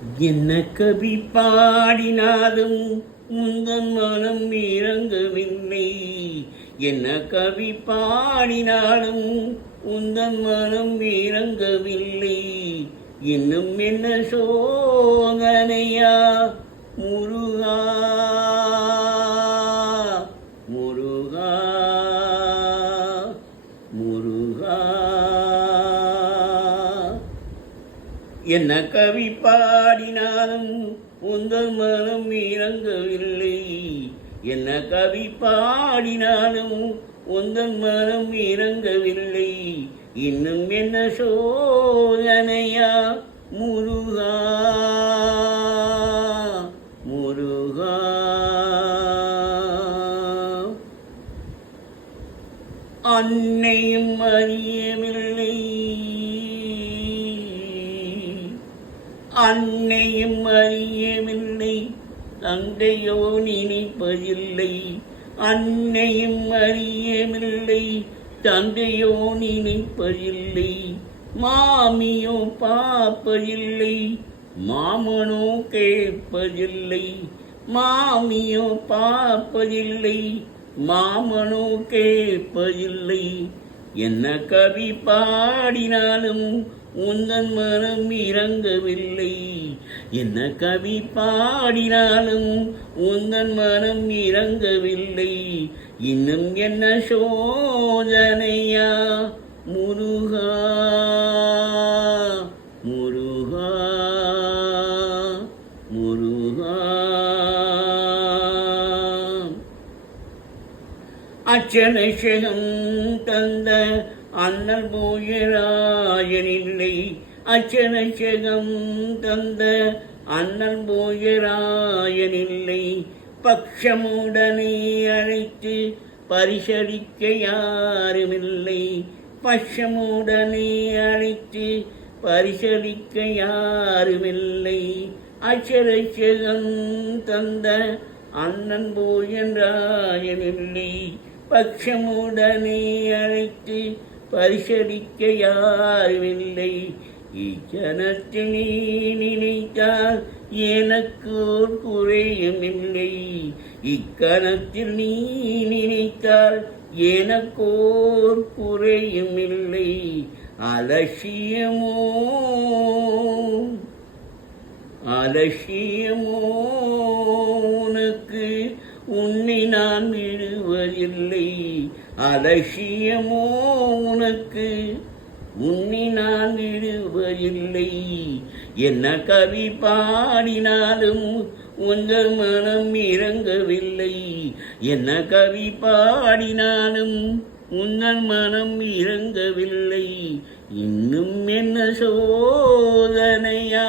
என்ன கவி பாடினாலும் உந்தன் மனம் இறங்கவில்லை. என்ன கவி பாடினாலும் உந்தன் மனம் இறங்கவில்லை. இன்னும் என்ன சோதனையா முருகா முருகா முருகா. என்ன கவி பாடினாலும் உந்தன் மனம் இறங்கவில்லை. என்ன கவி பாடினாலும் உந்தன் மனம் இறங்கவில்லை. இன்னும் என்ன சோதனையா முருகா முருகா. அன்னையும் அறியவில்லை, அன்னையும் அறியவில்லை, தந்தையோ நினைப்பதில்லை. அன்னையும் அறியவில்லை, தந்தையோ நினைப்பதில்லை. மாமியோ பார்ப்பதில்லை, மாமனோ கேட்பதில்லை. மாமியோ பார்ப்பதில்லை, மாமனோ கேட்பதில்லை. என்ன கவி பாடினாலும் உந்தன் மனம் இறங்கவில்லை. என்ன கவி பாடினாலும் உந்தன் மனம் இறங்கவில்லை. இன்னும் என்ன சோதனையா முருகா முருகா முருகா. அச்சனசகம் தந்த அண்ணல் போயராயனில்லை. அச்சனசகம் தந்த அண்ணல் போயராயனில்லை. பட்சமுடனே அழைத்து பரிசளிக்க யாருமில்லை. பட்சமுடனே அழைத்து பரிசளிக்க யாருமில்லை. அச்சரசகம் தந்த அண்ணன் போயராயனில்லை. பட்சமுடனே அழைத்து பரிசளிக்க யாருமில்லை. இச்சனத்தில் நீ நினைத்தால் எனக்கு ஒரு குறையுமில்லை. இக்கணத்தில் நீ நினைத்தால் எனக்கோர் குறையுமில்லை. அலட்சியமோ அலட்சியமோ உனக்கு உன்னை நான் விடுவதில்லை. அலட்சியமோ உனக்கு உன்னை நான் விடுவதில்லை. என்ன கவி பாடினாலும் உங்கள் மனம் இறங்கவில்லை. என்ன கவி பாடினாலும் உங்கள் மனம் இறங்கவில்லை. இன்னும் என்ன சோதனையா